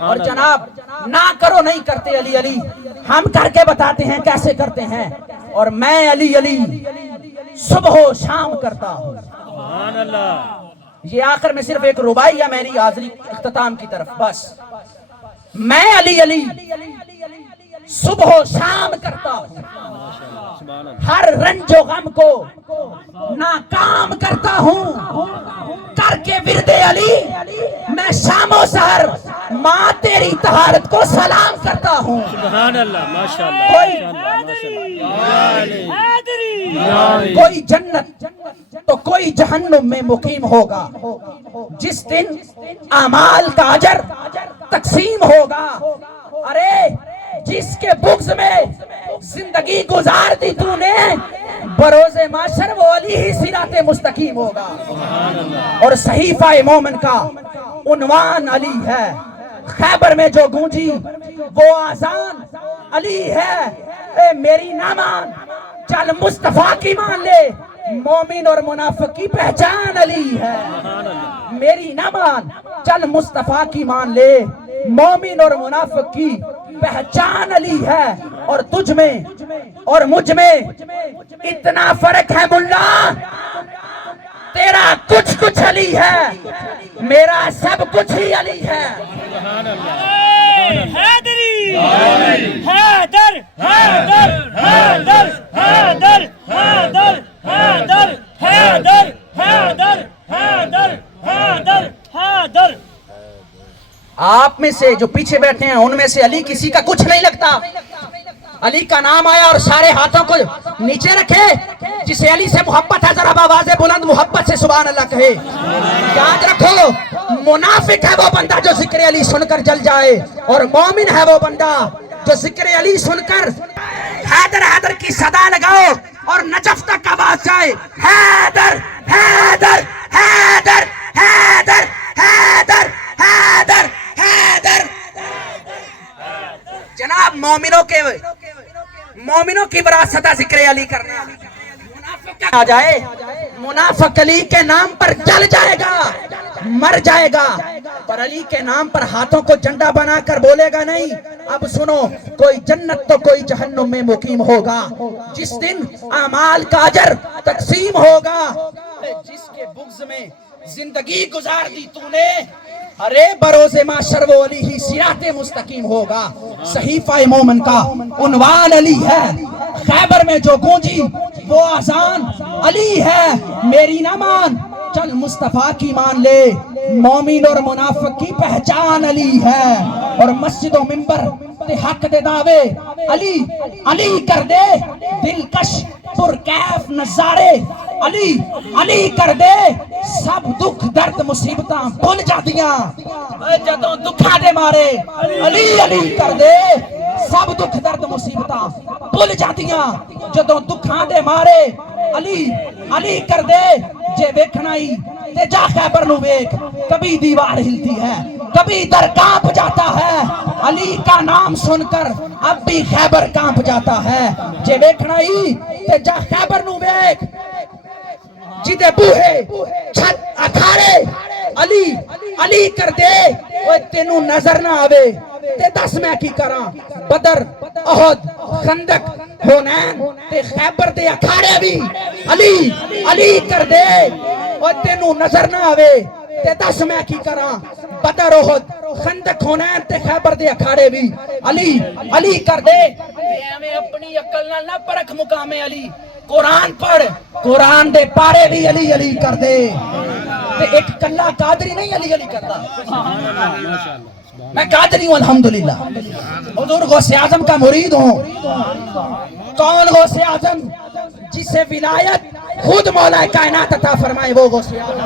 اور جناب نہ کرو نہیں کرتے علی علی، ہم کر کے بتاتے ہیں کیسے کرتے ہیں، اور میں علی علی صبح و شام کرتا ہوں۔ سبحان اللہ۔ یہ آخر میں صرف ایک ربائی ہے میری حاضری اختتام کی طرف، بس میں علی علی صبح و شام کرتا ہوں، ہر رنج و غم کو ناکام کرتا ہوں، کر کے ورد علی میں شام و سحر ماں تیری طہارت کو سلام کرتا ہوں۔ سبحان اللہ، ماشاءاللہ۔ کوئی جنت تو کوئی جہنم میں مقیم ہوگا، جس دن اعمال کا اجر تقسیم ہوگا۔ ارے جس کے بغض میں زندگی گزار دی تو نے، بروز معاشر وہ علی ہی صراط مستقیم ہوگا۔ اور صحیفہ مومن کا عنوان علی ہے، خیبر میں جو گونجی وہ آذان علی ہے۔ اے میری نہ مان چل مصطفیٰ کی مان لے، مومن اور منافق کی پہچان علی ہے۔ میری نہ مان چل مصطفیٰ کی مان لے، مومن اور منافق کی پہچان علی ہے۔ اور تجھ میں اور مجھ میں اتنا فرق ہے ملا، تیرا کچھ کچھ علی ہے، میرا سب کچھ ہی علی ہے۔ حیدری حیدر حیدر حیدر حیدر حیدر حیدر حیدر حیدر حیدر حیدر حیدر۔ آپ میں سے جو پیچھے بیٹھے ہیں ان میں سے علی کسی کا کچھ نہیں لگتا۔ علی کا نام آیا اور سارے ہاتھوں کو نیچے رکھے، جسے علی سے محبت ہے ذرا آواز بلند محبت سے سبحان اللہ کہے۔ یاد رکھو منافق ہے وہ بندہ جو ذکر علی سن کر جل جائے، اور مومن ہے وہ بندہ جو ذکر علی سن کر حیدر حیدر کی صدا لگاؤ اور نجف تک آواز جائے، حیدر حیدر حیدر حیدر حیدر حیدر حیدر۔ جناب مومنوں کی وراثت ذکر علی کرنا، منافق آ جائے منافق علی کے نام پر جل جائے گا، مر جائے گا، پر علی کے نام پر ہاتھوں کو جھنڈا بنا کر بولے گا نہیں۔ اب سنو، کوئی جنت تو کوئی جہنم میں مقیم ہوگا، جس دن اعمال کا اجر تقسیم ہوگا۔ جس کے بغض میں زندگی گزار دی تو نے، ارے بروز معاشر وہ علی ہی صراط مستقیم ہوگا۔ صحیفہ مومن کا عنوان علی ہے، خیبر میں جو گونجی وہ آذان علی ہے۔ میری نہ مان چل مصطفیٰ کی مان لے، مومن اور منافق کی پہچان علی ہے۔ اور مسجد و منبر تے حق دے دعوے علی علی کر دے، دلکش پرکیف نظارے علی علی کر دے، سب دکھ درد مصیبتاں بھول جاندیاں جدوں دکھاں دے مارے علی علی کر دے، سب دکھ درد مصیبتاں بھول جاندیاں جدوں دکھاں دے مارے علی علی کر دے۔ جے ویکھنا ہی تے جا خیبر نو ویکھ، کبھی دیوار ہلتی ہے کبھی در کانپ جاتا ہے، علی کا نام سن کر اب بھی خیبر کانپ جاتا ہے۔ جے ویکھنا ہی تے جا خیبر نو ویکھ، جدے بوہے چھت اکھاڑے علی علی کر دے۔ وہ تینوں نظر نہ آوے تے دس میں کی کراں، بدر احد خندق حنین تے خیبر دے اکھاڑے بھی علی علی کر دے۔ وہ تینوں نظر نہ آوے تے دس میں کی کراں، بدر احد خندق حنین تے خیبر دے اکھاڑے بھی علی علی کر دے۔ میں اپنی عقل نہ پرکھ مقام علی، قرآن پڑھ، قرآن دے پارے بھی علی علی کر دے۔ تے ایک کلہ قادری نہیں علی علی کرتا، میں قادری ہوں الحمدللہ، حضور غوث اعظم کا مرید ہوں۔ کون غوث اعظم؟ جسے ولایت خود مولا کائنات عطا فرمائے وہ غوث اعظم۔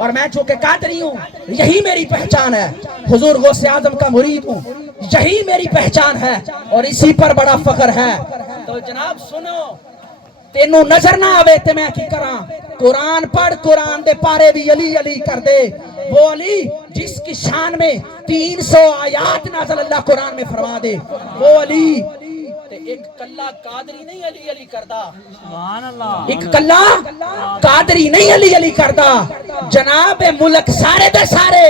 اور میں چونکہ قادری ہوں، یہی میری پہچان ہے، حضور غوث اعظم کا مرید ہوں، یہی میری پہچان ہے اور اسی پر بڑا فخر ہے۔ تو جناب سنو، تینوں نظر نہ آوے تے میں کی کراں، قرآن پڑھ، قرآن دے پارے بھی علی علی کر دے۔ وہ علی جس کی شان میں 300 آیات نازل اللہ قرآن میں فرما دے، وہ علی۔ ایک کلہ قادری نہیں علی علی کردا، ایک کلہ قادری نہیں علی علی کردا، جناب ملک سارے دے سارے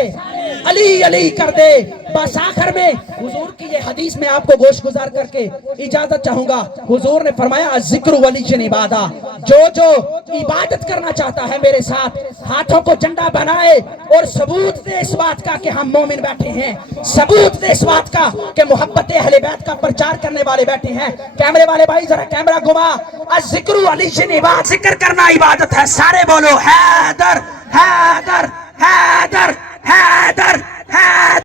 علی علی کر دے. بس آخر میں حضور کی یہ حدیث میں آپ کو گوش گزار کر کے اجازت چاہوں گا. حضور نے فرمایا الذکر ولی عبادہ, جو عبادت کرنا چاہتا ہے میرے ساتھ ہاتھوں کو جھنڈا بنائے اور ثبوت دے اس بات کا کہ ہم مومن بیٹھے ہیں, ثبوت دے اس بات کا کہ محبت اہل بیت کا پرچار کرنے والے بیٹھے ہیں. کیمرے والے بھائی ذرا کیمرہ گھما. الذکر علی عبادہ, ذکر کرنا عبادت ہے. سارے بولو حیدر حیدر حیدر حیدر حیدر.